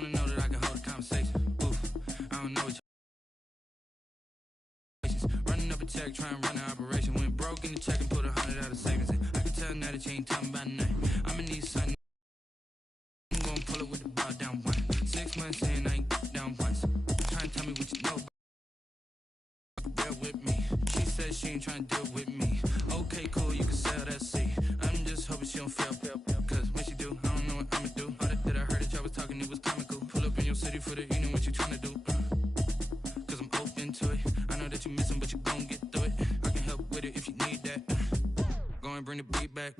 want to know that I can hold a conversation. Oof, I don't know what running up a check, try and run an operation. Went broke in the check and put 100 out of savings in. I can tell now that you ain't talking about nothing. I'ma need something. I'm gonna pull it with the bar down one. 6 months in, I ain't down once. Try and tell me what you know about. Bear with me. She said she ain't trying to deal with me. Okay, cool, you can sell that seat. I'm just hoping she don't fail. Cause when she do, I don't know what I'ma do. All that I heard that y'all was talking, it was comical. Pull up in your city for the evening, what you trying to do? Cause I'm open to it. I know that you missing, but you gon' get through it. I can help with it if you need that. Go and bring the beat back.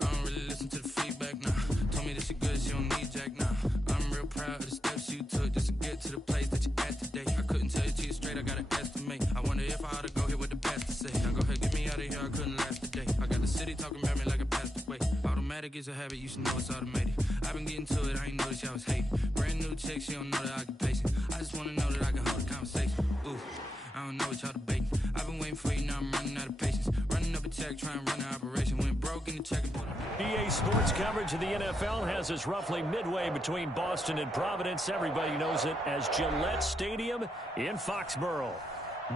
I don't really listen to the feedback, nah. Told me that she good, she don't need Jack, nah. I'm real proud of the steps you took just to get to the place that you at today. I couldn't tell you to you straight, I gotta estimate. I wonder if I ought to go here with the pastor say. Now go ahead, get me out of here, I couldn't last today. I got the city talking about me like a passed away. Automatic is a habit, you should know it's automated. I've been getting to it, I ain't noticed y'all was hating. Brand new chick, she don't know the occupation. I just wanna know that I can hold a conversation. Ooh, I don't know what y'all debating. I've been waiting for you, now I'm running out of patience. Running up a check, trying to run an operation. Went broke in the check and put EA Sports coverage of the NFL has us roughly midway between Boston and Providence. Everybody knows it as Gillette Stadium in Foxborough.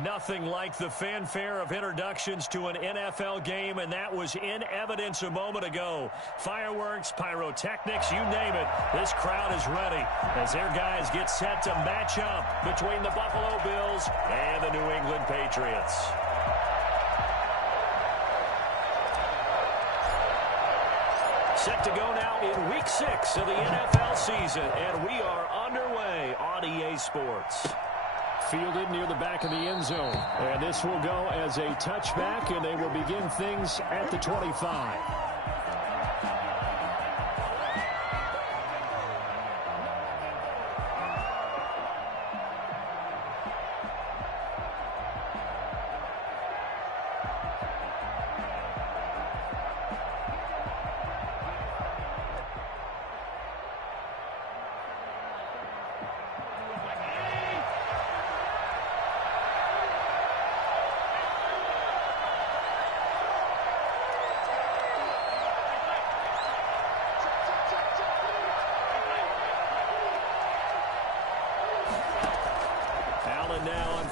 Nothing like the fanfare of introductions to an NFL game, and that was in evidence a moment ago. Fireworks, pyrotechnics, you name it. This crowd is ready as their guys get set to match up between the Buffalo Bills and the New England Patriots. Set to go now in Week 6 of the NFL season, and we are underway on EA Sports. Fielded near the back of the end zone. And this will go as a touchback, and they will begin things at the 25.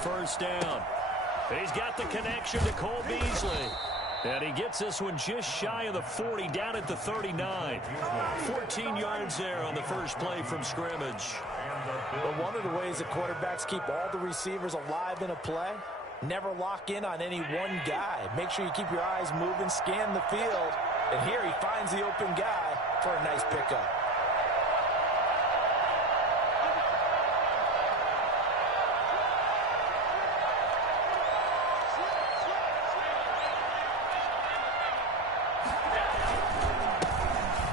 First down. He's got the connection to Cole Beasley. And he gets this one just shy of the 40, down at the 39. 14 yards there on the first play from scrimmage. But one of the ways that quarterbacks keep all the receivers alive in a play, never lock in on any one guy. Make sure you keep your eyes moving, scan the field. And here he finds the open guy for a nice pickup.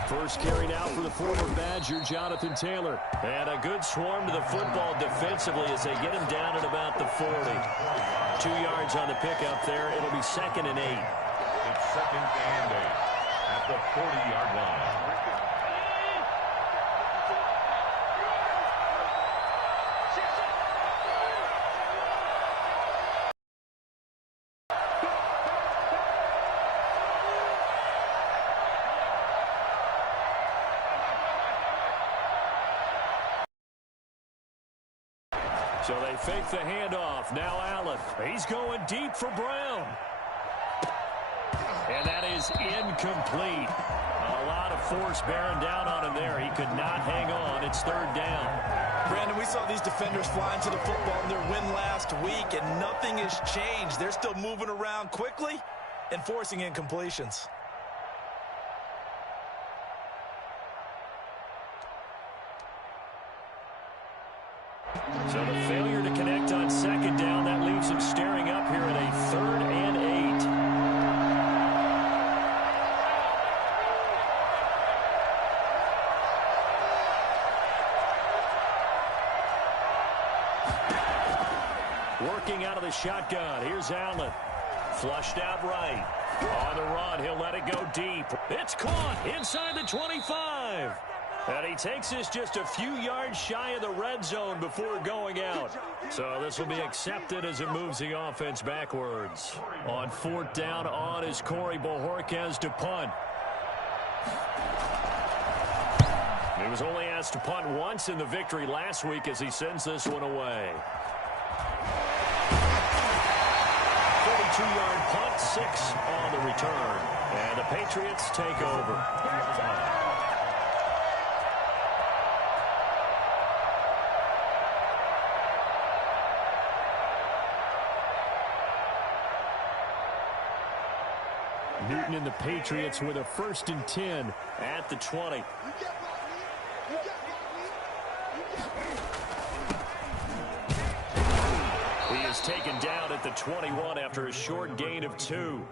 First carry now for the former Badger, Jonathan Taylor. And a good swarm to the football defensively as they get him down at about the 40. 2 yards on the pickup there. It'll be 2nd and 8. It's 2nd and 8 at the 40-yard line. So they fake the handoff. Now Allen. He's going deep for Brown. And that is incomplete. A lot of force bearing down on him there. He could not hang on. It's 3rd down. Brandon, we saw these defenders flying to the football in their win last week, and nothing has changed. They're still moving around quickly and forcing incompletions. So the failure to connect on 2nd down, that leaves him staring up here at a 3rd and 8. Working out of the shotgun. Here's Allen. Flushed out right. On the run, he'll let it go deep. It's caught inside the 25. And he takes this just a few yards shy of the red zone before going out. So this will be accepted as it moves the offense backwards. On 4th down, on is Corey Bojorquez to punt. New was only asked to punt once in the victory last week as he sends this one away. 42-yard punt, 6 on the return. And the Patriots take over. Newton and the Patriots with a 1st and 10 at the 20. He is taken down at the 21 after a short gain of 2.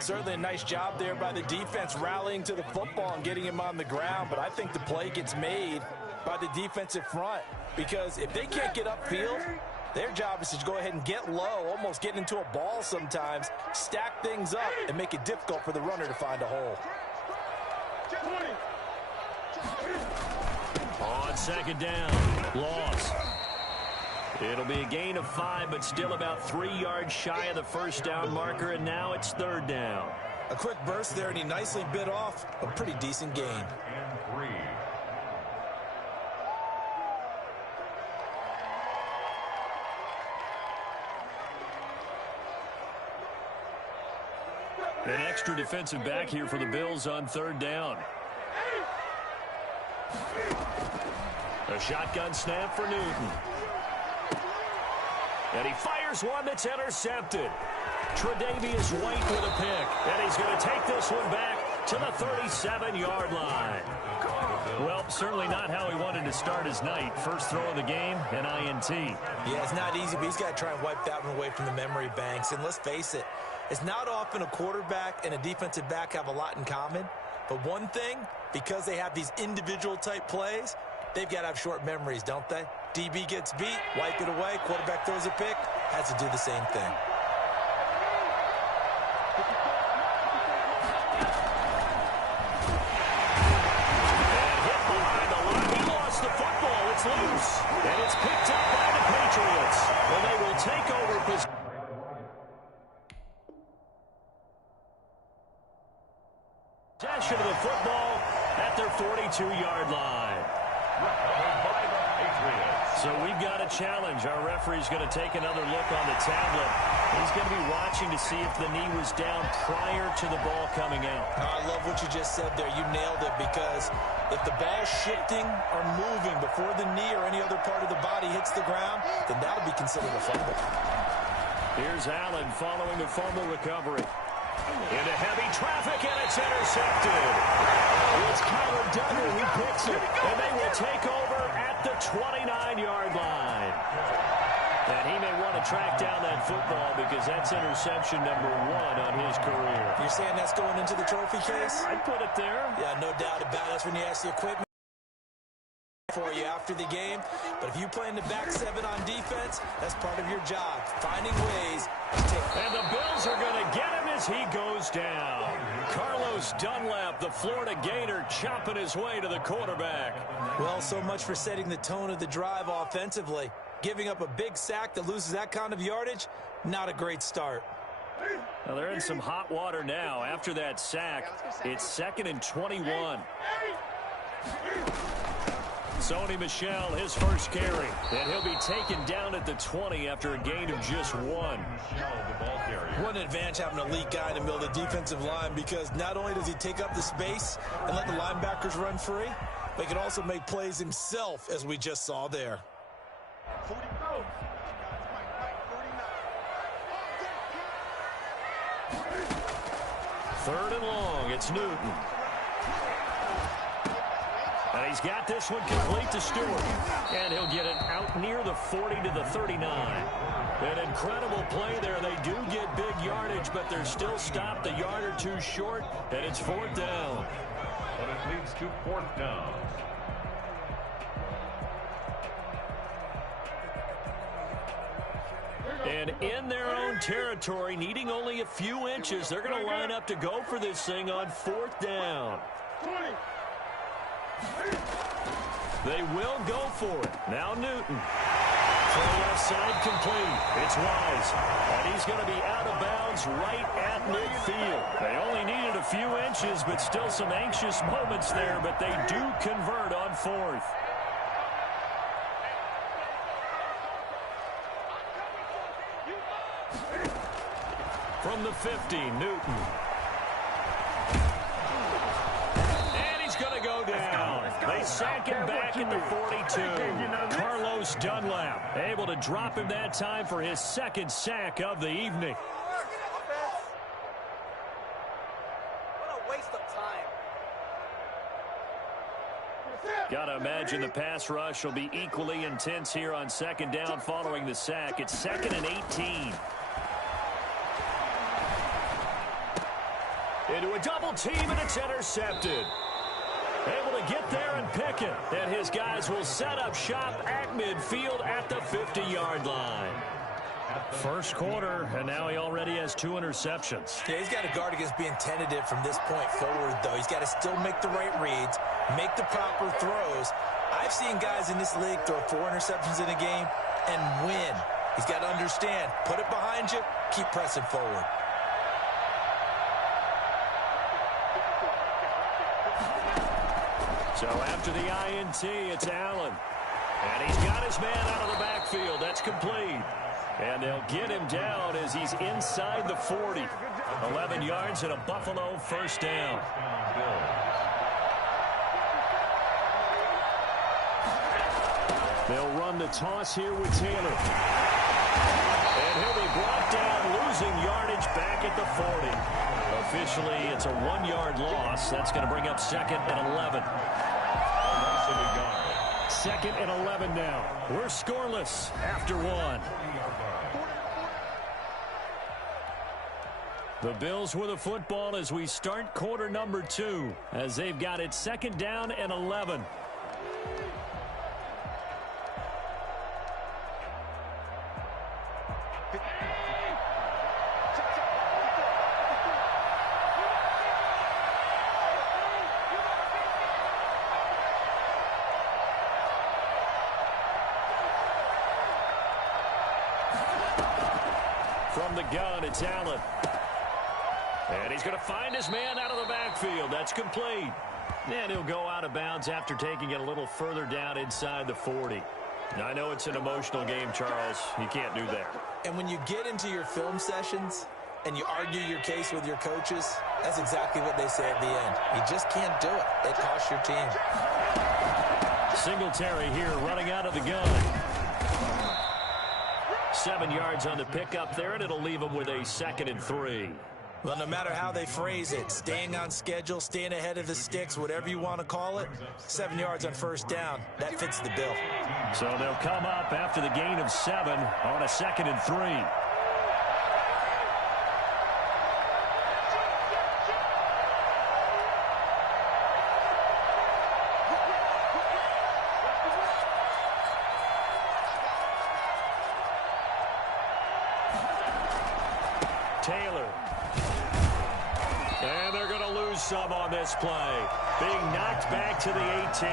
Certainly a nice job there by the defense rallying to the football and getting him on the ground, but I think the play gets made by the defensive front because if they can't get upfield, their job is to go ahead and get low, almost get into a ball sometimes, stack things up, and make it difficult for the runner to find a hole. On 2nd down, loss. It'll be a gain of 5, but still about 3 yards shy of the 1st down marker, and now it's 3rd down. A quick burst there, and he nicely bit off a pretty decent gain. And 3. An extra defensive back here for the Bills on 3rd down. A shotgun snap for Newton. And he fires one that's intercepted. Tre'Davious White with a pick. And he's going to take this one back to the 37-yard line. Well, certainly not how he wanted to start his night. First throw of the game, an INT. Yeah, it's not easy, but he's got to try and wipe that one away from the memory banks. And let's face it, it's not often a quarterback and a defensive back have a lot in common. But one thing, because they have these individual type plays, they've got to have short memories, don't they? DB gets beat, wipe it away, quarterback throws a pick, has to do the same thing. And hit behind the line. He lost the football. It's loose. And it's picked up by the Patriots. Well, they will take over possession. Possession of the football at their 42-yard line. So we've got a challenge. Our referee's going to take another look on the tablet. He's going to be watching to see if the knee was down prior to the ball coming out. I love what you just said there. You nailed it, because if the ball's shifting or moving before the knee or any other part of the body hits the ground, then that'll be considered a fumble. Here's Allen following the fumble recovery. Into heavy traffic, and it's intercepted. It's Kyler Duggar who picks it, and they will take over at the 29-yard line. And he may want to track down that football because that's interception number 1 on his career. You're saying that's going into the trophy case? I'd put it there. Yeah, no doubt about it. That's when you ask the equipment for you after the game. But if you play in the back 7 on defense, that's part of your job, finding ways to take. And the Bills are going to get him as he goes down. Carlos Dunlap, the Florida Gator, chopping his way to the quarterback. Well, so much for setting the tone of the drive offensively. Giving up a big sack that loses that kind of yardage, not a great start. Well, they're in some hot water now. After that sack, it's 2nd and 21. Sony Michel, his first carry. And he'll be taken down at the 20 after a gain of just 1. What an advantage having an elite guy in the middle of the defensive line, because not only does he take up the space and let the linebackers run free, but he can also make plays himself, as we just saw there. 3rd and long, it's Newton. And he's got this one complete to Stewart. And he'll get it out near the 40 to the 39. An incredible play there. They do get big yardage, but they're still stopped a yard or 2 short, and it's 4th down. But it leads to 4th down. And in their own territory, needing only a few inches, they're going to line up to go for this thing on 4th down. They will go for it. Now Newton. For the offside complete. It's Wise. And he's going to be out of bounds right at midfield. They only needed a few inches, but still some anxious moments there, but they do convert on fourth. From the 50, Newton. And he's going to go down. They sack him back at the 42. Carlos Dunlap able to drop him that time for his second sack of the evening. What a waste of time. Got to imagine the pass rush will be equally intense here on second down following the sack. It's 2nd and 18. Into a double team, and it's intercepted. Able to get there and pick it. And his guys will set up shop at midfield at the 50-yard line. First quarter, and now he already has 2 interceptions. Yeah, he's got to guard against being tentative from this point forward, though. He's got to still make the right reads, make the proper throws. I've seen guys in this league throw 4 interceptions in a game and win. He's got to understand, put it behind you, keep pressing forward. So after the INT, it's Allen. And he's got his man out of the backfield. That's complete. And they'll get him down as he's inside the 40. 11 yards and a Buffalo first down. They'll run the toss here with Taylor. And he'll be brought down, losing yardage back at the 40. Officially, it's a 1-yard loss. That's going to bring up 2nd and 11. 2nd and 11 now. We're scoreless after 1. The Bills with the football as we start quarter number 2, as they've got it 2nd down and 11. From the gun, it's Allen. And he's going to find his man out of the backfield. That's complete. And he'll go out of bounds after taking it a little further down inside the 40. Now, I know it's an emotional game, Charles. You can't do that. And when you get into your film sessions and you argue your case with your coaches, that's exactly what they say at the end. You just can't do it. It costs your team. Singletary here running out of the gun. 7 yards on the pickup there, and it'll leave him with a 2nd and 3. Well, no matter how they phrase it, staying on schedule, staying ahead of the sticks, whatever you want to call it, 7 yards on first down, that fits the bill. So they'll come up after the gain of 7 on a 2nd and 3. Taylor. And they're going to lose some on this play. Being knocked back to the 18.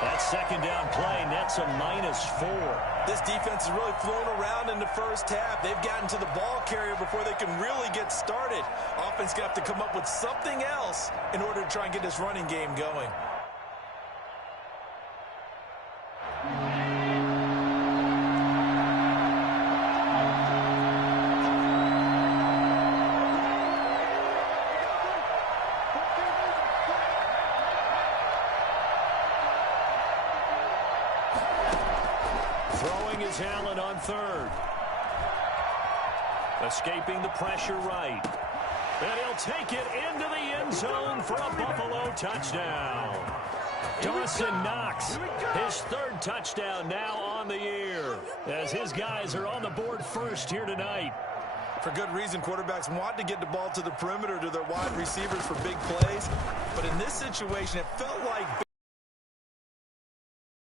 That 2nd down play nets a -4. This defense has really flown around in the first half. They've gotten to the ball carrier before they can really get started. Offense got to come up with something else in order to try and get this running game going. Throwing is Allen on 3rd. Escaping the pressure right. And he'll take it into the end zone for a Buffalo touchdown. Dawson Knox, his 3rd touchdown now on the year, as his guys are on the board first here tonight. For good reason, quarterbacks want to get the ball to the perimeter to their wide receivers for big plays. But in this situation, it felt like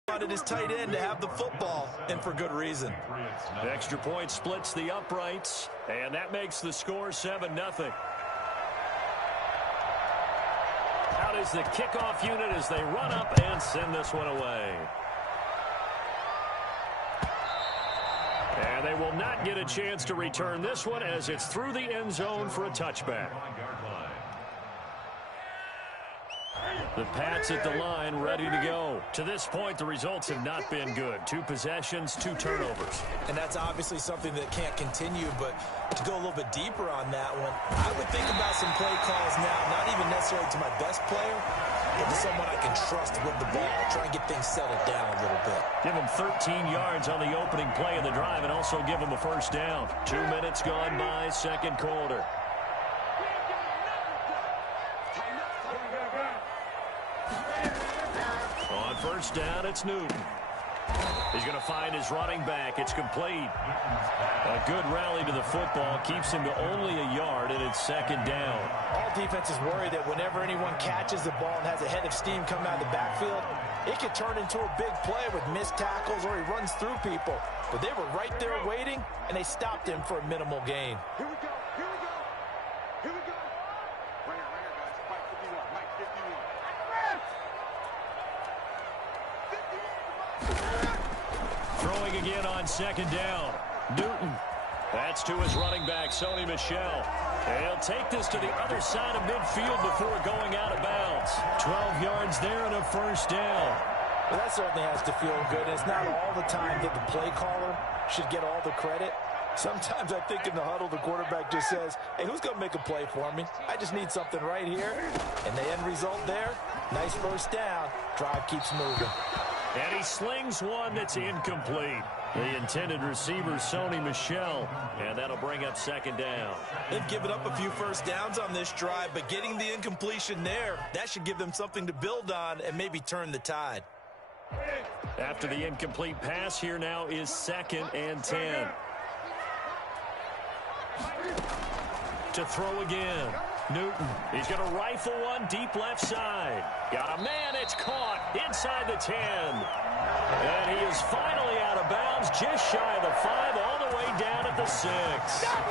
wanted his tight end to have the football, and for good reason. The extra point splits the uprights, and that makes the score 7-0. Out is the kickoff unit as they run up and send this one away. And they will not get a chance to return this one as it's through the end zone for a touchback. The Pats at the line, ready to go. To this point, the results have not been good. 2 possessions, 2 turnovers. And that's obviously something that can't continue, but to go a little bit deeper on that one, I would think about some play calls now, not even necessarily to my best player, but to someone I can trust with the ball. Try and get things settled down a little bit. Give them 13 yards on the opening play of the drive and also give them a first down. 2 minutes gone by, second quarter. On first down, it's Newton. He's going to find his running back. It's complete. A good rally to the football keeps him to only a yard, and it's second down. All defenses worry that whenever anyone catches the ball and has a head of steam come out of the backfield, it could turn into a big play with missed tackles or he runs through people. But they were right there waiting, and they stopped him for a minimal gain. Here we go. Here we go. Here we go. Right here, guys. Mike 51. Mike 51. Throwing again on second down. Newton. That's to his running back, Sony Michel. And he'll take this to the other side of midfield before going out of bounds. 12 yards there and a first down. Well, that certainly has to feel good. And it's not all the time that the play caller should get all the credit. Sometimes I think in the huddle, the quarterback just says, hey, who's going to make a play for me? I just need something right here. And the end result there, nice first down. Drive keeps moving. And he slings one that's incomplete. The intended receiver, Sony Michel, and that'll bring up second down. They've given up a few first downs on this drive, but getting the incompletion there, that should give them something to build on and maybe turn the tide. After the incomplete pass, here now is 2nd and 10. To throw again. Newton, he's going to rifle one deep left side. Got a man, it's caught inside the 10. And he is finally out of bounds, just shy of the 5, all the way down at the 6.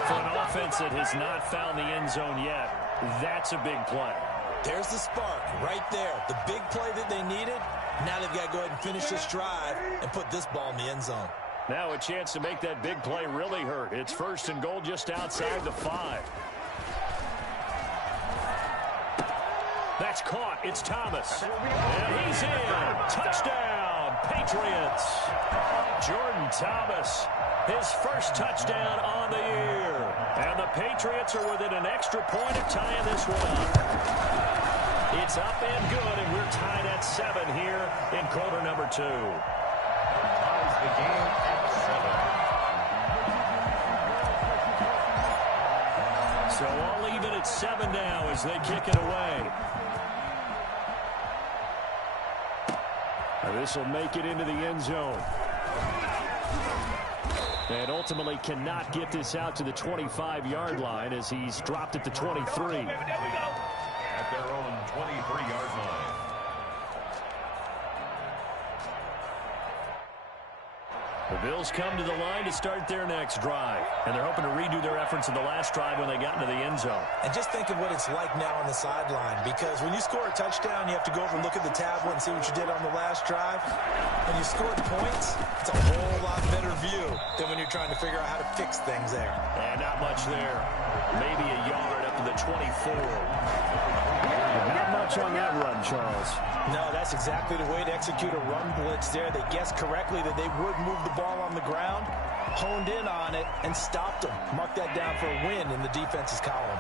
For an offense that has not found the end zone yet, that's a big play. There's the spark right there. The big play that they needed. Now they've got to go ahead and finish this drive and put this ball in the end zone. Now a chance to make that big play really hurt. It's 1st and goal just outside the 5. That's caught. It's Thomas. And he's in. Touchdown, Patriots. Jordan Thomas, his first touchdown on the year. And the Patriots are within an extra point of tying this one up. It's up and good, and we're tied at 7 here in quarter number 2. Ties the game at 7. So all even at 7 now as they kick it away. This will make it into the end zone. And ultimately cannot get this out to the 25-yard line as he's dropped at the 23. At their own 23-yard line. The Bills come to the line to start their next drive. And they're hoping to redo their efforts in the last drive when they got into the end zone. And just think of what it's like now on the sideline, because when you score a touchdown, you have to go over and look at the tablet and see what you did on the last drive. When you score points, it's a whole lot better view than when you're trying to figure out how to fix things there. And not much there. Maybe a yard up to the 24. Not much on that run, Charles. No, that's exactly the way to execute a run blitz there. They guessed correctly that they would move the ball on the ground, honed in on it, and stopped them. Mark that down for a win in the defense's column.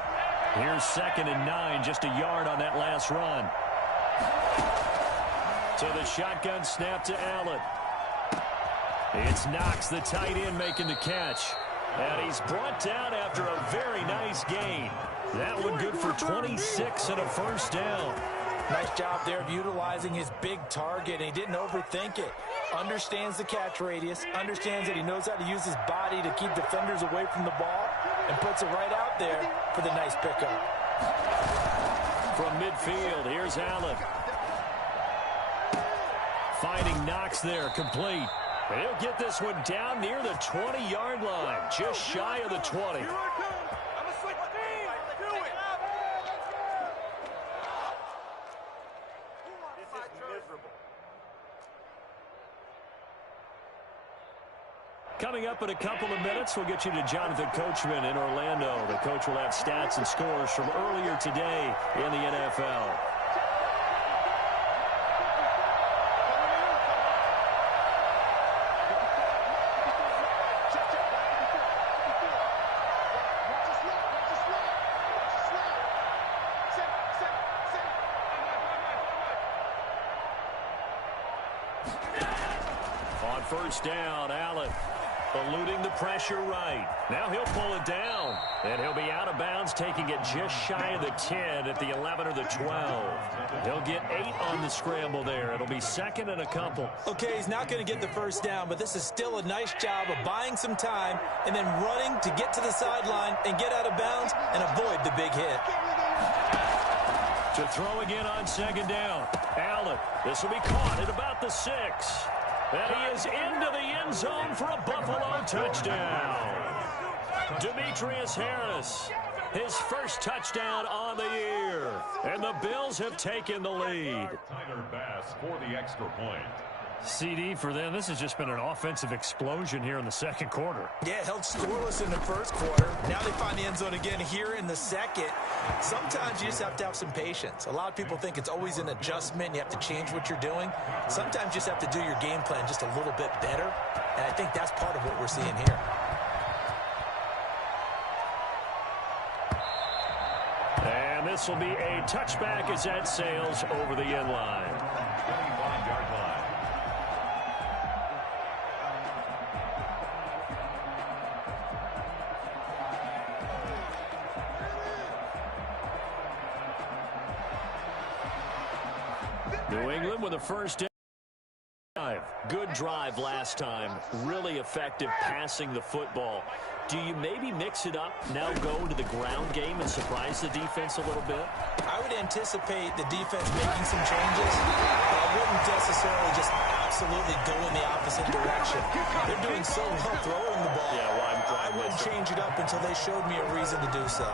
Here's 2nd and 9, just a yard on that last run. So the shotgun snap to Allen. It's Knox, the tight end, making the catch. And he's brought down after a very nice gain. That one good for 26 and a first down. Nice job there of utilizing his big target, and he didn't overthink it. Understands the catch radius, understands that he knows how to use his body to keep defenders away from the ball, and puts it right out there for the nice pickup. From midfield, here's Allen. Finding Knox there, complete. And he'll get this one down near the 20-yard line, just shy of the 20. Coming up in a couple of minutes, we'll get you to Jonathan Coachman in Orlando. The coach will have stats and scores from earlier today in the NFL. On first down, Allen eluding the pressure right. Now he'll pull it down, and he'll be out of bounds, taking it just shy of the 10 at the 11 or the 12. He'll get 8 on the scramble there. It'll be second and a couple. Okay, he's not going to get the first down, but this is still a nice job of buying some time and then running to get to the sideline and get out of bounds and avoid the big hit. To throw again on second down. Allen, this will be caught at about the 6. And he is into the end zone for a Buffalo touchdown. Demetrius Harris, his first touchdown on the year. And the Bills have taken the lead. Tyler Bass for the extra point. CD for them. This has just been an offensive explosion here in the second quarter. Yeah, held scoreless in the first quarter. Now they find the end zone again here in the second. Sometimes you just have to have some patience. A lot of people think it's always an adjustment. You have to change what you're doing. Sometimes you just have to do your game plan just a little bit better. And I think that's part of what we're seeing here. And this will be a touchback as that sails over the end line. 25-yard line. New England with a first drive. Good drive last time. Really effective passing the football. Do you maybe mix it up, now go to the ground game and surprise the defense a little bit? I would anticipate the defense making some changes, but I wouldn't necessarily just absolutely go in the opposite direction. They're doing so well throwing the ball. Yeah, well, I wouldn't change it up until they showed me a reason to do so.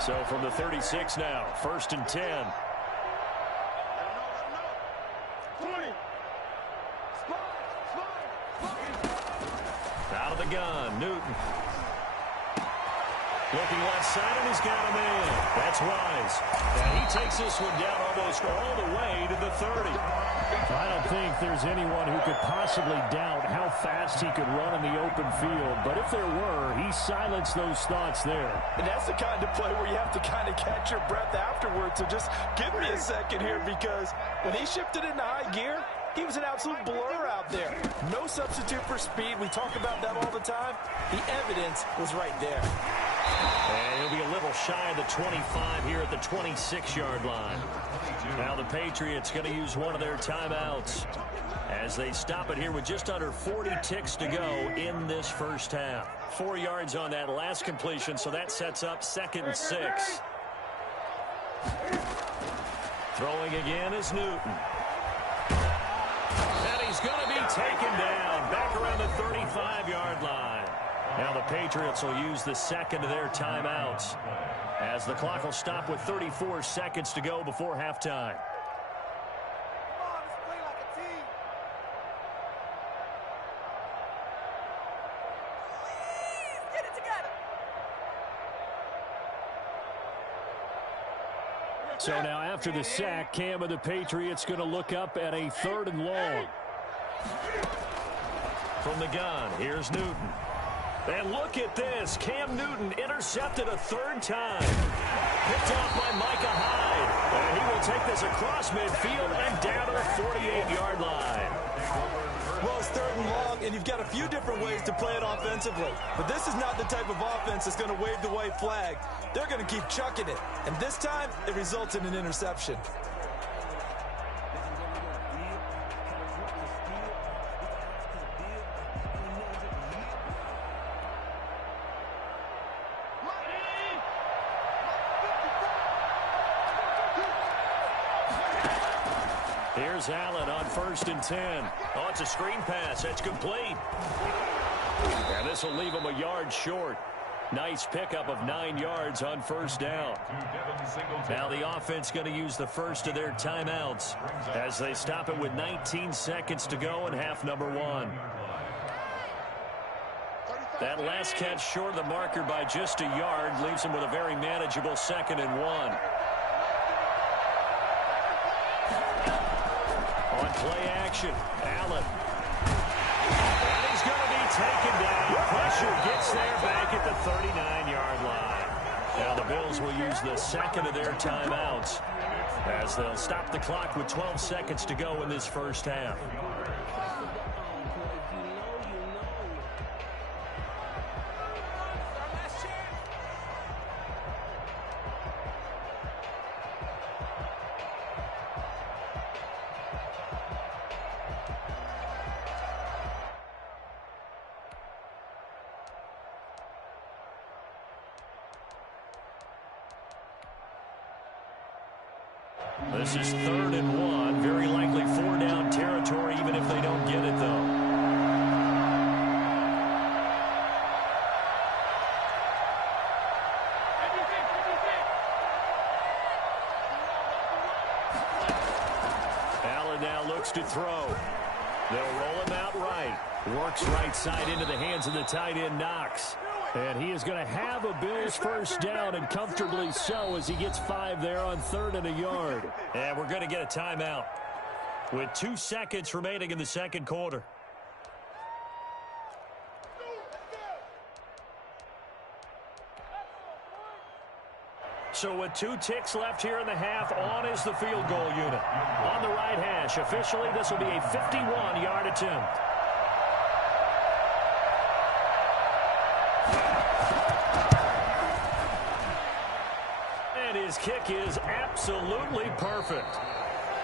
So from the 36 now, first and 10. 20. Out of the gun, Newton. Looking left side, and he's got him in. That's Wise. And he takes this one down almost all the way to the 30. I don't think there's anyone who could possibly doubt how fast he could run in the open field. But if there were, he silenced those thoughts there. And that's the kind of play where you have to kind of catch your breath afterwards. So just give me a second here, because when he shifted into high gear, he was an absolute blur out there. No substitute for speed. We talk about that all the time. The evidence was right there. And he'll be a little shy of the 25 here at the 26-yard line. Now the Patriots going to use one of their timeouts as they stop it here with just under 40 ticks to go in this first half. 4 yards on that last completion, so that sets up 2nd and 6. Throwing again is Newton. And he's going to be taken down back around the 35-yard line. Now the Patriots will use the second of their timeouts as the clock will stop with 34 seconds to go before halftime. Come on, let's play like a team. Please, get it together. So now after the sack, Cam of the Patriots going to look up at a 3rd and long. From the gun, here's Newton. And look at this. Cam Newton intercepted a 3rd time. Picked off by Micah Hyde. And he will take this across midfield and down to the 48-yard line. Well, it's 3rd and long, and you've got a few different ways to play it offensively. But this is not the type of offense that's going to wave the white flag. They're going to keep chucking it. And this time, it results in an interception. Here's Allen on 1st and 10. Oh, it's a screen pass. That's complete. And this will leave him a yard short. Nice pickup of 9 yards on first down. Now the offense going to use the first of their timeouts as they stop it with 19 seconds to go in half number 1. That last catch short of the marker by just a yard leaves them with a very manageable 2nd and 1. On play action, Allen. And he's going to be taken down. Pressure gets there back at the 39-yard line. Now the Bills will use the 2nd of their timeouts as they'll stop the clock with 12 seconds to go in this first half. This is 3rd and 1. Very likely 4-down territory, even if they don't get it, though. Allen now looks to throw. They'll roll him out right. Works right side into the hands of the tight end, Knox. And he is going to have a Bills first down, and comfortably so, as he gets 5 there on 3rd and a yard. And we're going to get a timeout with 2 seconds remaining in the second quarter. So with 2 ticks left here in the half, on is the field goal unit. On the right hash, officially this will be a 51-yard attempt. And his kick is absolutely perfect.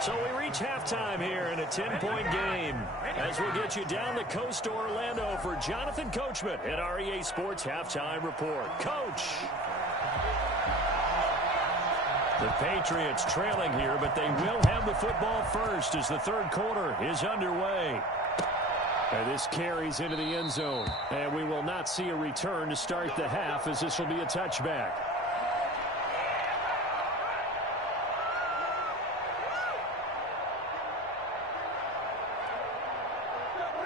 So we reach halftime here in a 10-point game as we get you down the coast to Orlando for Jonathan Coachman at REA Sports Halftime Report. Coach! The Patriots trailing here, but they will have the football first as the third quarter is underway. And this carries into the end zone. And we will not see a return to start the half, as this will be a touchback.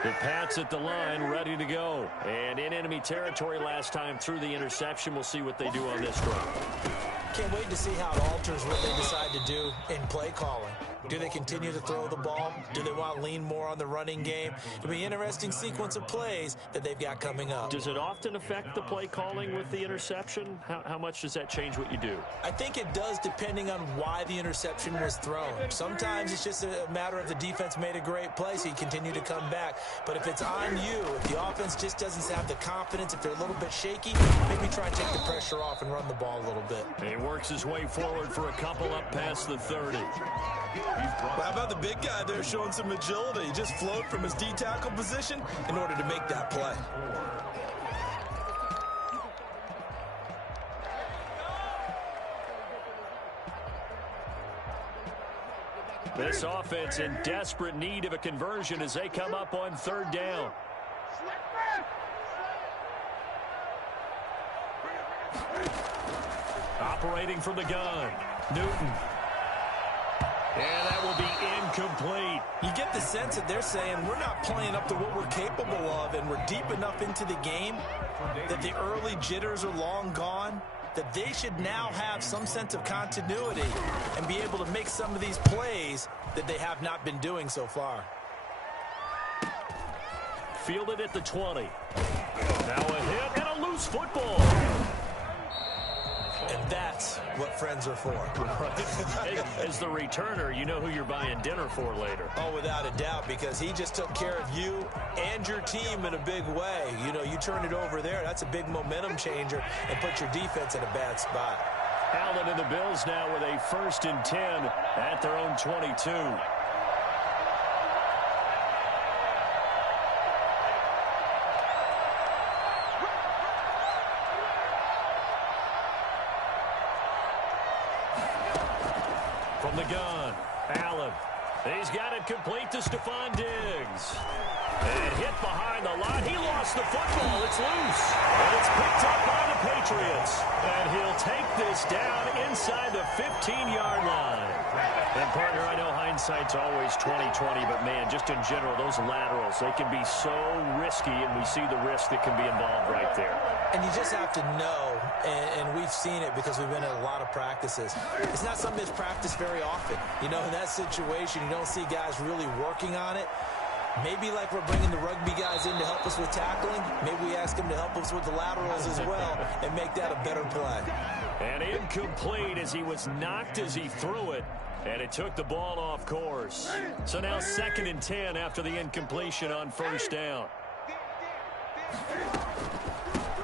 The Pats at the line, ready to go. And in enemy territory last time through the interception. We'll see what they do on this drive. Can't wait to see how it alters what they decide to do in play calling. Do they continue to throw the ball? Do they want to lean more on the running game? It'll be an interesting sequence of plays that they've got coming up. Does it often affect the play calling with the interception? How much does that change what you do? I think it does, depending on why the interception was thrown. Sometimes it's just a matter of the defense made a great play, so you continue to come back. But if it's on you, if the offense just doesn't have the confidence, if they're a little bit shaky, maybe try and take the pressure off and run the ball a little bit. He works his way forward for a couple up past the 30. Well, how about the big guy there showing some agility? He just float from his D-tackle position in order to make that play. This offense in desperate need of a conversion as they come up on 3rd down. Operating from the gun, Newton. And that will be incomplete. You get the sense that they're saying we're not playing up to what we're capable of, and we're deep enough into the game that the early jitters are long gone, that they should now have some sense of continuity and be able to make some of these plays that they have not been doing so far. Fielded at the 20. Now a hit and a loose football. And that's what friends are for. As the returner, you know who you're buying dinner for later. Oh, without a doubt, because he just took care of you and your team in a big way. You know, you turn it over there, that's a big momentum changer and put your defense in a bad spot. Allen and the Bills now with a 1st and 10 at their own 22. From the gun, Allen He's got it complete to Stephon Diggs. And hit behind the line. He lost the football. It's loose. And it's picked up by the Patriots. And he'll take this down inside the 15-yard line. And, partner, I know hindsight's always 20/20, but, man, just in general, those laterals, they can be so risky, and we see the risk that can be involved right there. And you just have to know, and we've seen it because we've been at a lot of practices. It's not something that's practiced very often. You know, in that situation, you don't see guys really working on it. Maybe like we're bringing the rugby guys in to help us with tackling, maybe we ask them to help us with the laterals as well and make that a better play. And incomplete as he was knocked as he threw it, and it took the ball off course. So now 2nd and 10 after the incompletion on first down.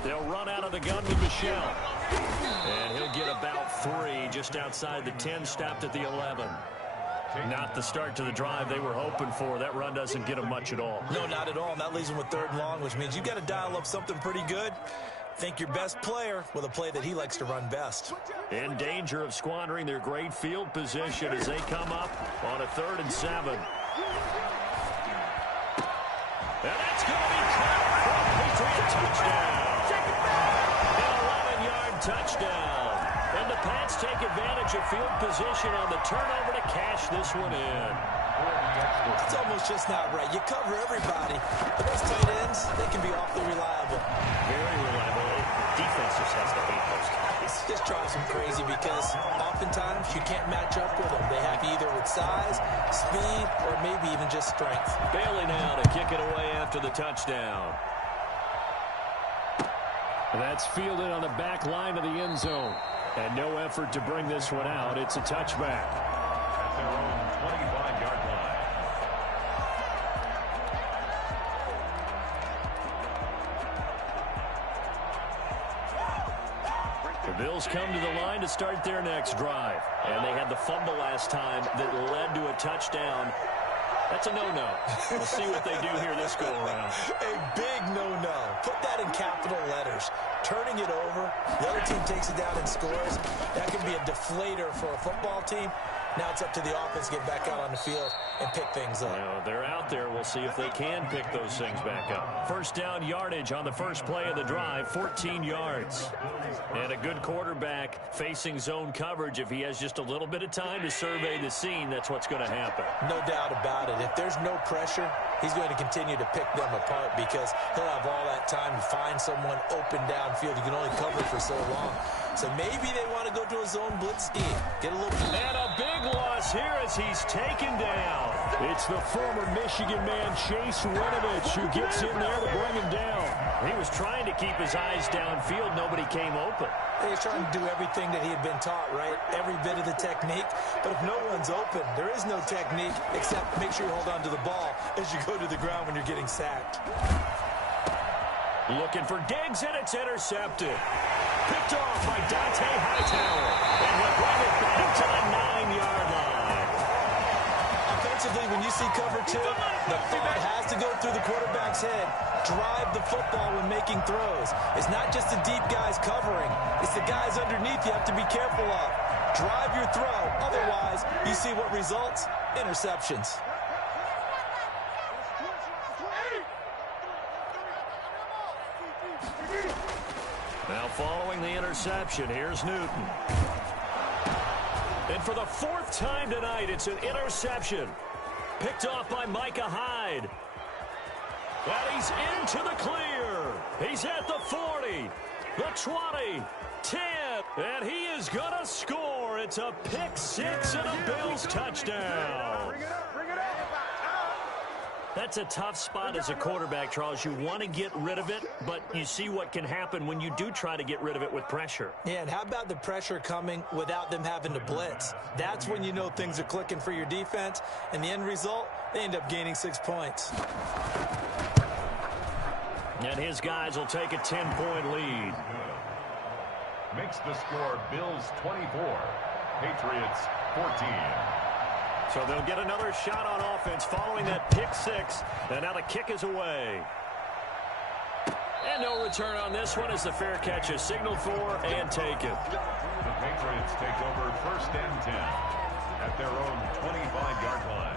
They'll run out of the gun with Michel. And he'll get about 3 just outside the 10, stopped at the 11. Not the start to the drive they were hoping for. That run doesn't get them much at all. No, not at all. And that leaves them with 3rd and long, which means you've got to dial up something pretty good. Think your best player with a play that he likes to run best. In danger of squandering their great field position as they come up on a 3rd and 7. And that's going to be caught for a Patriot touchdown. An 11-yard touchdown. And the Pats take advantage of field position on the turnover to cash this one in. It's almost just not right. You cover everybody, but those tight ends, they can be awfully reliable. Very reliable. Defense just has to hate those guys. It just drives them crazy because oftentimes you can't match up with them. They have either with size, speed, or maybe even just strength. Bailey now to kick it away after the touchdown. That's fielded on the back line of the end zone. And no effort to bring this one out. It's a touchback. At their own 25-yard line. The Bills come to the line to start their next drive. And they had the fumble last time that led to a touchdown. That's a no-no. We'll see what they do here this go-around. A big no-no. Put that in capital letters. Turning it over, the other team takes it down and scores. That could be a deflator for a football team. Now it's up to the offense to get back out on the field and pick things up. Well, they're out there. We'll see if they can pick those things back up. First down yardage on the first play of the drive, 14 yards. And a good quarterback facing zone coverage. If he has just a little bit of time to survey the scene, that's what's going to happen. No doubt about it. If there's no pressure, he's going to continue to pick them apart because he'll have all that time to find someone open downfield. You can only cover for so long. So maybe they want to go to a zone blitz scheme. Get a little... And a big loss here as he's taken down. It's the former Michigan man, Chase Winovich, who gets in there to bring him down. He was trying to keep his eyes downfield. Nobody came open. He's trying to do everything that he had been taught, right? Every bit of the technique. But if no one's open, there is no technique except make sure you hold on to the ball as you go to the ground when you're getting sacked. Looking for Diggs, and it's intercepted. Picked off by Dante Hightower. And he'll bring it back to the 9-yard line. Offensively, when you see cover 2, the thought has to go through the quarterback's head. Drive the football when making throws. It's not just the deep guys covering. It's the guys underneath you have to be careful of. Drive your throw. Otherwise, you see what results? Interceptions. Now following the interception, here's Newton. And for the 4th time tonight, it's an interception. Picked off by Micah Hyde. And he's into the clear. He's at the 40, the 20, 10, and he is going to score. It's a pick 6 and a Bills touchdown. That's a tough spot as a quarterback, Charles. You want to get rid of it, but you see what can happen when you do try to get rid of it with pressure. Yeah, and how about the pressure coming without them having to blitz? That's when you know things are clicking for your defense, and the end result, they end up gaining 6 points. And his guys will take a 10-point lead. Makes the score Bills 24, Patriots 14. So they'll get another shot on offense following that pick 6. And now the kick is away. And no return on this one as the fair catch is signaled for and taken. The Patriots take over 1st and 10 at their own 25-yard line.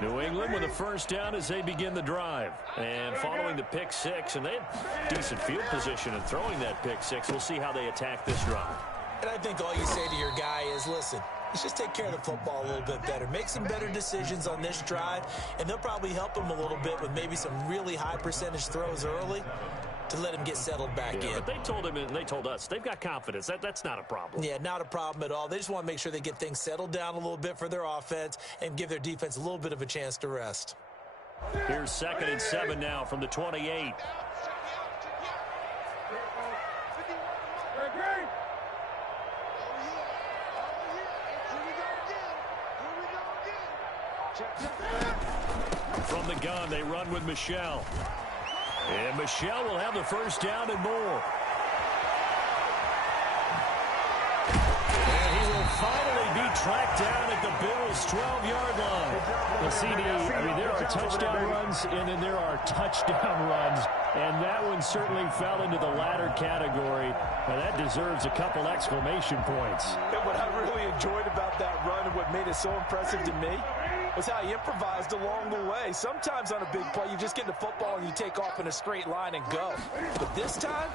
New England with a first down as they begin the drive. And following the pick six, and they had decent field position in throwing that pick six. We'll see how they attack this drive. And I think all you say to your guy is, listen, let's just take care of the football a little bit better. Make some better decisions on this drive, and they'll probably help him a little bit with maybe some really high percentage throws early to let him get settled back in. But they told him and they told us they've got confidence. That's not a problem. Yeah, not a problem at all. They just want to make sure they get things settled down a little bit for their offense and give their defense a little bit of a chance to rest. Here's 2nd and 7 now from the 28. From the gun, they run with Michel. And Michel will have the first down and more. And he will finally be tracked down at the Bills' 12-yard line. The CD, I mean, there are touchdown runs, and then there are touchdown runs. And that one certainly fell into the latter category. And that deserves a couple exclamation points. And what I really enjoyed about that run and what made it so impressive to me was how he improvised along the way. Sometimes on a big play, you just get the football and you take off in a straight line and go. But this time,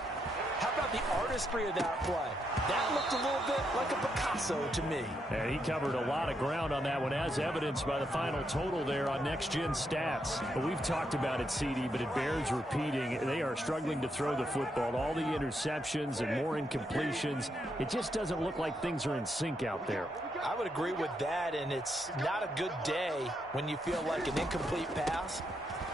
how about the artistry of that play? That looked a little bit like a Picasso to me. And he covered a lot of ground on that one, as evidenced by the final total there on Next Gen Stats. But we've talked about it, CD, but it bears repeating. They are struggling to throw the football. All the interceptions and more incompletions. It just doesn't look like things are in sync out there. I would agree with that, and it's not a good day when you feel like an incomplete pass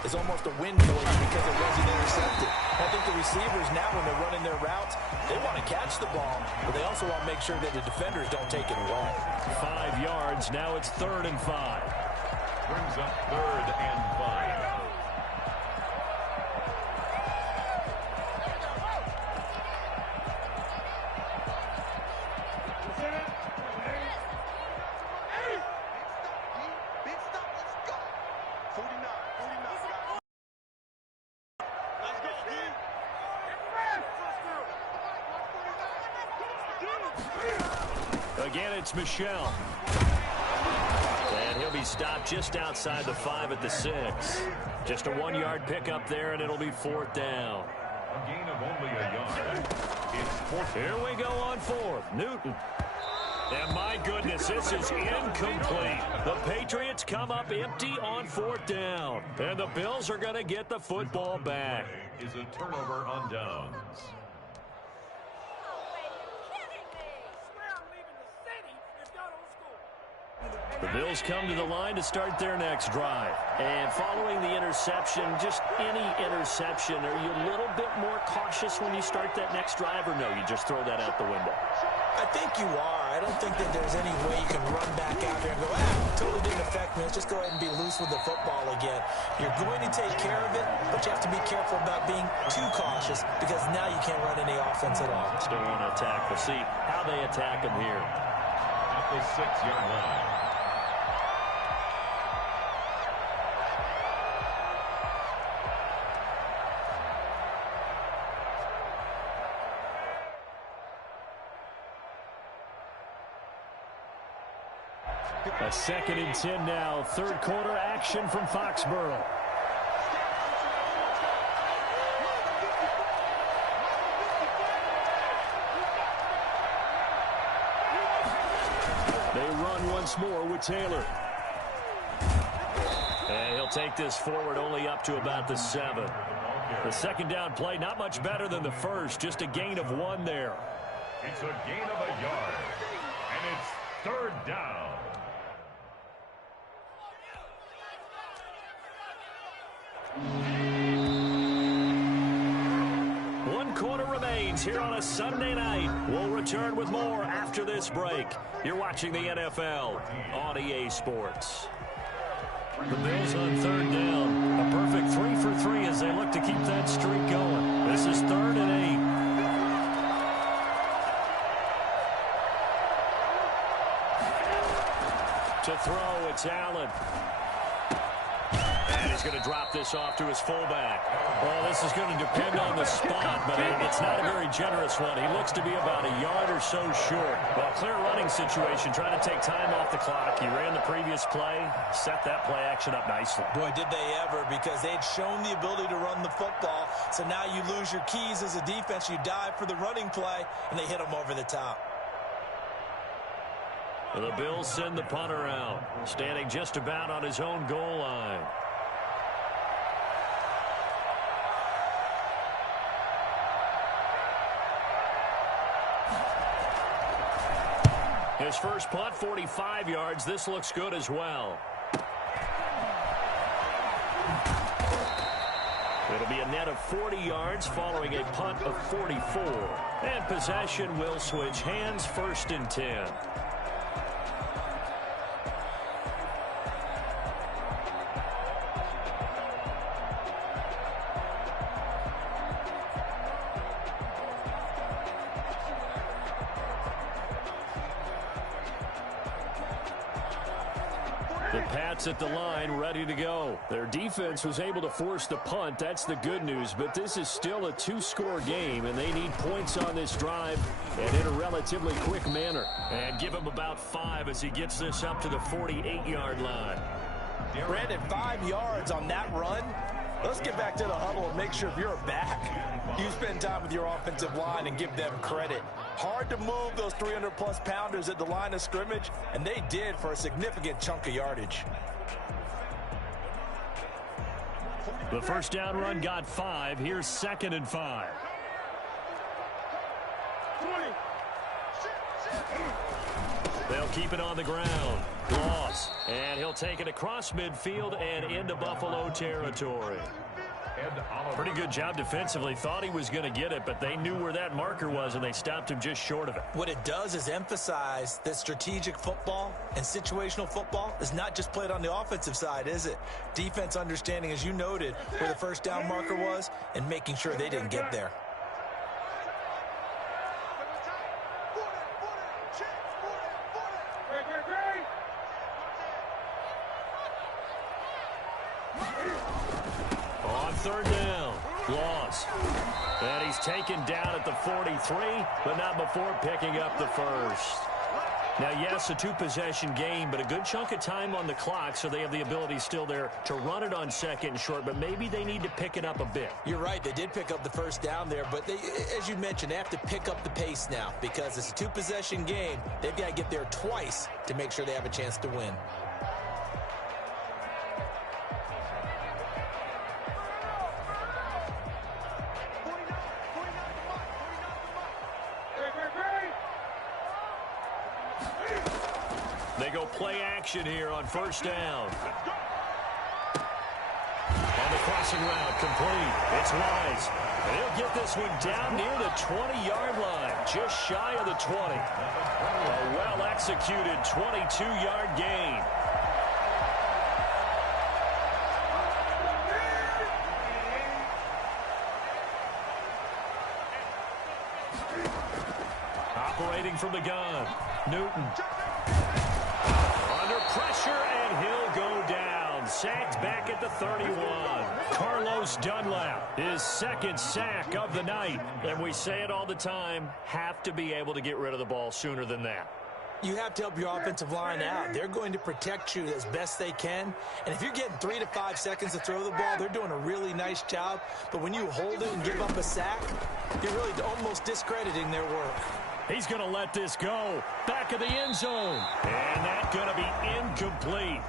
is almost a win for you because it wasn't intercepted. I think the receivers now, when they're running their routes, they want to catch the ball, but they also want to make sure that the defenders don't take it away. 5 yards. Now it's 3rd and 5. Brings up 3rd and 5. Again, it's Michel. And he'll be stopped just outside the 5 at the 6. Just a 1-yard pickup there, and it'll be 4th down. A gain of only a yard. It's 4th. Here we go on 4th. Newton. And my goodness, this is incomplete. The Patriots come up empty on 4th down. And the Bills are going to get the football back. Is a turnover on downs. The Bills come to the line to start their next drive. And following the interception, just any interception, are you a little bit more cautious when you start that next drive, or no, you just throw that out the window? I think you are. I don't think that there's any way you can run back out there and go, totally didn't affect me. Let's just go ahead and be loose with the football again. You're going to take care of it, but you have to be careful about being too cautious because now you can't run any offense at all. Still want to attack. We'll see how they attack them here. At the 6-yard line. A 2nd and 10 now. 3rd quarter action from Foxborough. They run once more with Taylor. And he'll take this forward only up to about the 7. The 2nd down play, not much better than the first. Just a gain of 1 there. It's a gain of a yard. And it's 3rd down. One quarter remains here on a Sunday night. We'll return with more after this break. You're watching the NFL on EA Sports. The Bills on 3rd down. A perfect 3 for 3 as they look to keep that streak going. This is 3rd and 8. To throw, it's Allen. And his He's going to drop this off to his fullback. Well, this is going to depend on the spot, but it's not a very generous one. He looks to be about a yard or so short. Well, clear running situation, trying to take time off the clock. He ran the previous play, set that play action up nicely. Boy, did they ever, because they'd shown the ability to run the football. So now you lose your keys as a defense. You dive for the running play, and they hit them over the top. The Bills send the punter out, standing just about on his own goal line. His first punt, 45 yards. This looks good as well. It'll be a net of 40 yards following a punt of 44. And possession will switch hands, 1st and 10. The Pats at the line, ready to go. Their defense was able to force the punt. That's the good news. But this is still a 2-score game, and they need points on this drive and in a relatively quick manner. And give him about 5 as he gets this up to the 48-yard line. Brandon, 5 yards on that run. Let's get back to the huddle and make sure if you're back, you spend time with your offensive line and give them credit. Hard to move those 300-plus pounders at the line of scrimmage, and they did for a significant chunk of yardage. The first down run got 5. Here's 2nd and 5. They'll keep it on the ground. Loss. And he'll take it across midfield and into Buffalo territory. Pretty good job defensively. Thought he was going to get it, but they knew where that marker was, and they stopped him just short of it. What it does is emphasize that strategic football and situational football is not just played on the offensive side, is it? Defense understanding, as you noted, where the first down marker was and making sure they didn't get there. On 3rd down, loss. And he's taken down at the 43, but not before picking up the first. Now, yes, a 2-possession game, but a good chunk of time on the clock, so they have the ability still there to run it on 2nd and short, but maybe they need to pick it up a bit. You're right. They did pick up the first down there, but they, as you mentioned, they have to pick up the pace now because it's a 2-possession game. They've got to get there twice to make sure they have a chance to win. They go play action here on 1st down. On the crossing route, complete. It's Wise. And he'll get this one down near the 20-yard line, just shy of the 20. A well-executed 22-yard gain. Operating from the gun, Newton. Under pressure, and he'll go down. Sacked back at the 31. Carlos Dunlap, his 2nd sack of the night. And we say it all the time, have to be able to get rid of the ball sooner than that. You have to help your offensive line out. They're going to protect you as best they can. And if you're getting 3 to 5 seconds to throw the ball, they're doing a really nice job. But when you hold it and give up a sack, you're really almost discrediting their work. He's going to let this go. Back of the end zone. And that's going to be incomplete.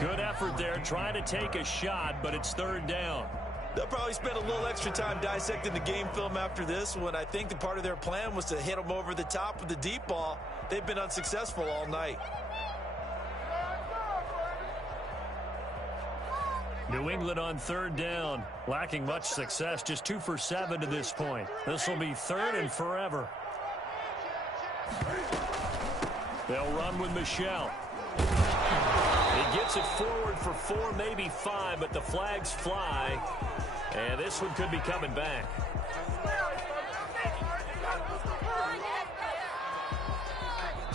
Good effort there, trying to take a shot, but it's 3rd down. They'll probably spend a little extra time dissecting the game film after this one. I think the part of their plan was to hit them over the top with the deep ball. They've been unsuccessful all night. New England on 3rd down, lacking much success, just 2 for 7 to this point. This will be 3rd and forever. They'll run with Michel. He gets it forward for 4, maybe 5, but the flags fly. And this one could be coming back.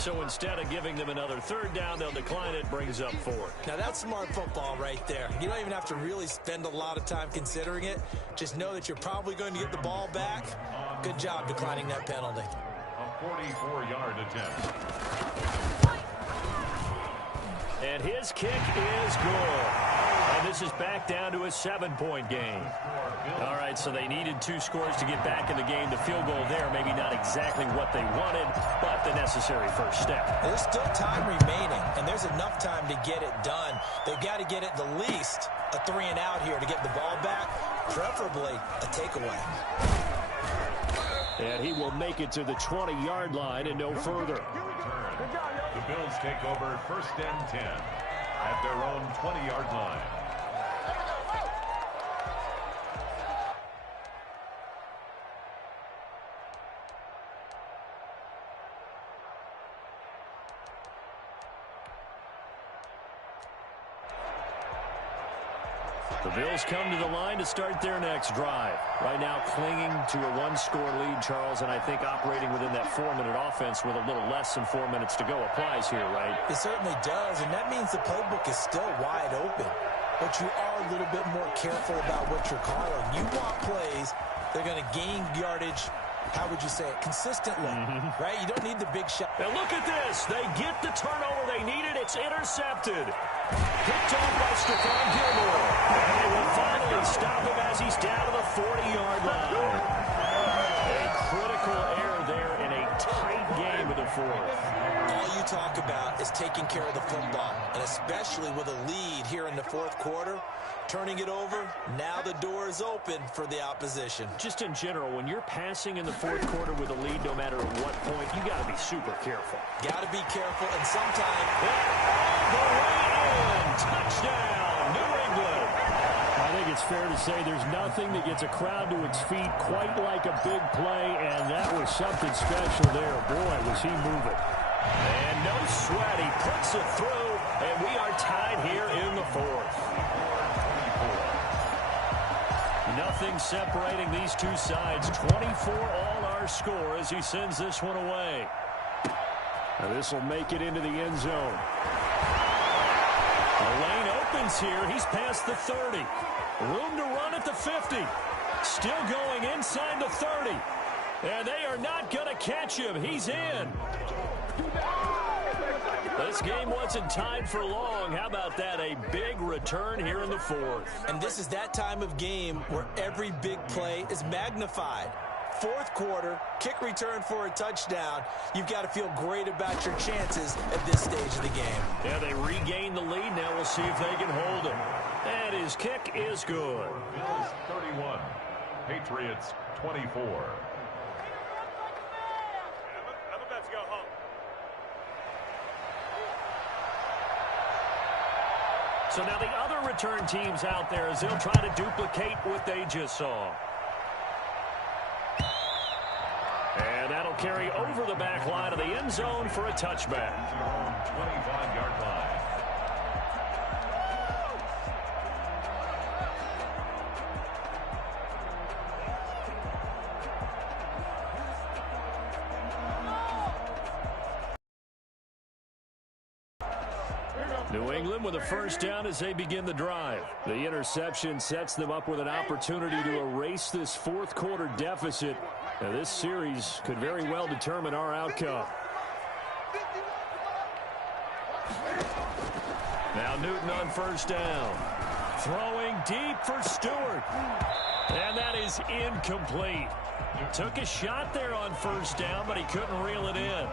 So instead of giving them another third down, they'll decline it, brings up fourth. Now, that's smart football right there. You don't even have to really spend a lot of time considering it. Just know that you're probably going to get the ball back. Good job declining that penalty. A 44-yard attempt. And his kick is good. And this is back down to a 7-point game. All right, so they needed 2 scores to get back in the game. The field goal there, maybe not exactly what they wanted, but the necessary first step. There's still time remaining, and there's enough time to get it done. They've got to get at the least a 3-and-out here to get the ball back, preferably a takeaway. And he will make it to the 20-yard line and no further. The Bills take over 1st and 10 at their own 20-yard line. The Bills come to the line to start their next drive. Right now clinging to a 1-score lead, Charles, and I think operating within that 4-minute offense with a little less than 4 minutes to go applies here, right? It certainly does, and that means the playbook is still wide open. But you are a little bit more careful about what you're calling. You want plays, they're going to gain yardage, how would you say it, consistently, right? You don't need the big shot. And look at this. They get the turnover they needed. It's intercepted. Picked off by Stephon Gilmore. And they will finally stop him as he's down to the 40-yard line. A critical error there in a tight game of the fourth. All you talk about is taking care of the football, and especially with a lead here in the fourth quarter. Turning it over, now the door is open for the opposition. Just in general, when you're passing in the fourth quarter with a lead, no matter at what point, you got to be super careful. Got to be careful, and sometimes... All the way in. Touchdown, New England. I think it's fair to say there's nothing that gets a crowd to its feet quite like a big play, and that was something special there. Boy, was he moving. And no sweat. He puts it through, and we are tied here in the fourth. Nothing separating these two sides. 24 all our score as he sends this one away. Now this will make it into the end zone. The lane opens here. He's past the 30. Room to run at the 50. Still going inside the 30. And they are not going to catch him. He's in. This game wasn't tied for long. How about that? A big return here in the fourth. And this is that time of game where every big play is magnified. Fourth quarter, kick return for a touchdown. You've got to feel great about your chances at this stage of the game. Yeah, they regain the lead. Now we'll see if they can hold him. And his kick is good. Bills 31, Patriots 24. I'm about to go home. So now the other return teams out there as they'll try to duplicate what they just saw. And that'll carry over the back line of the end zone for a touchback. 25-yard line. New England with a first down as they begin the drive. The interception sets them up with an opportunity to erase this fourth quarter deficit. Now, this series could very well determine our outcome. Now Newton on first down. Throwing deep for Stewart. And that is incomplete. Took a shot there on first down, but he couldn't reel it in.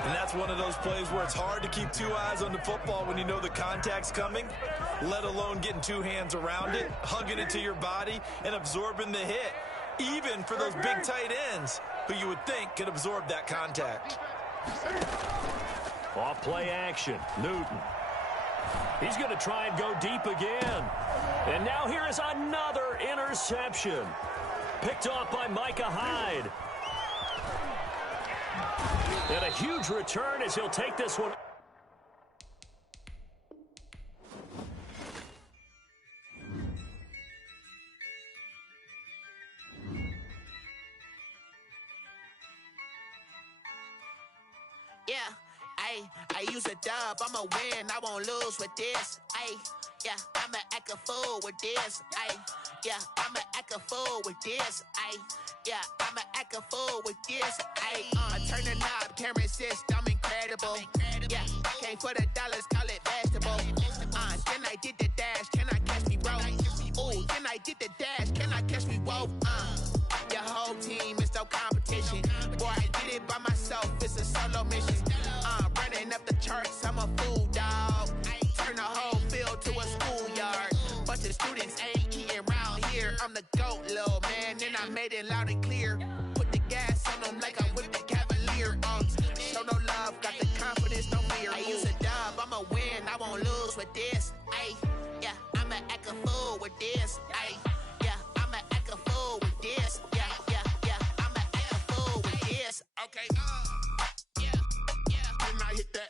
And that's one of those plays where it's hard to keep 2 eyes on the football when you know the contact's coming, let alone getting 2 hands around it, hugging it to your body, and absorbing the hit, even for those big tight ends who you would think could absorb that contact. Off play action. Newton. He's going to try and go deep again. And now here is another interception. Picked off by Micah Hyde. And a huge return as he'll take this one. Yeah, Ayy, I use a dub, I'ma win, I won't lose with this. Ayy, yeah, I'ma act a fool with this. Ayy, yeah, I'ma act a fool with this. Ayy, yeah, I'ma act a fool with this. Ayy, I turn the knob, can't resist, I'm incredible. Yeah, came for the dollars, call it vegetable. Then I did the dash, can I catch me, bro? Ooh, then I did the dash, can I catch me, whoa? Your whole team is no competition. Boy, I did it by myself, it's a solo mission. Running up the charts, I'm a fool, dog. Turn the whole field to a schoolyard. Bunch of students ain't eating round here. I'm the GOAT, little man, and I made it loud and clear. Put the gas on them like I'm with the Cavalier. Show no love, got the confidence, no fear. I use a dub, I'ma win, I won't lose with this. Ay, yeah, I'ma act a fool with this. Ay, yeah, I'ma act a fool with this. Yeah, yeah, yeah, I'ma act a fool with this. Okay, yeah, yeah. Then I hit that.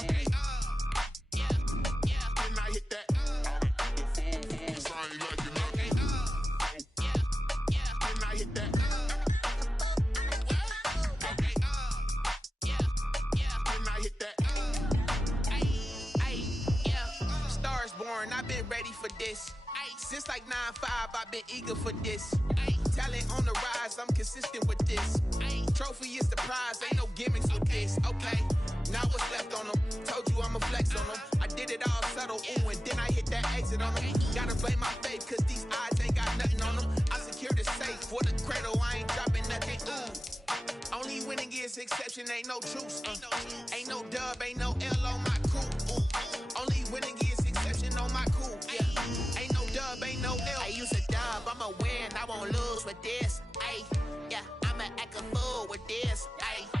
Okay, yeah, yeah. Then I hit that. Sound like you know. Okay, yeah, yeah. Then I hit that. Okay, yeah, yeah. Then I hit that. Ay, yeah. Stars born, I've been ready for this. Since like 9-5, I've been eager for this. Talent on the rise, I'm consistent with this. Trophy is the prize, ain't no gimmicks with this. Okay, now what's left on them? Told you I'ma flex on them. I did it all subtle, ooh, and then I hit that exit on them. Gotta blame my faith, cause these odds ain't got nothing on them. I secured the safe for the cradle, I ain't dropping nothing, ooh. Only winning is exception, ain't no truce. Ain't no dub, ain't no L on my crew. Ooh. Only winning is exception on my crew. Yeah. Ain't no dub, ain't no L. I use a dub, I'ma win, I won't lose with this. Ay, yeah, I'ma act a fool with this. Ay.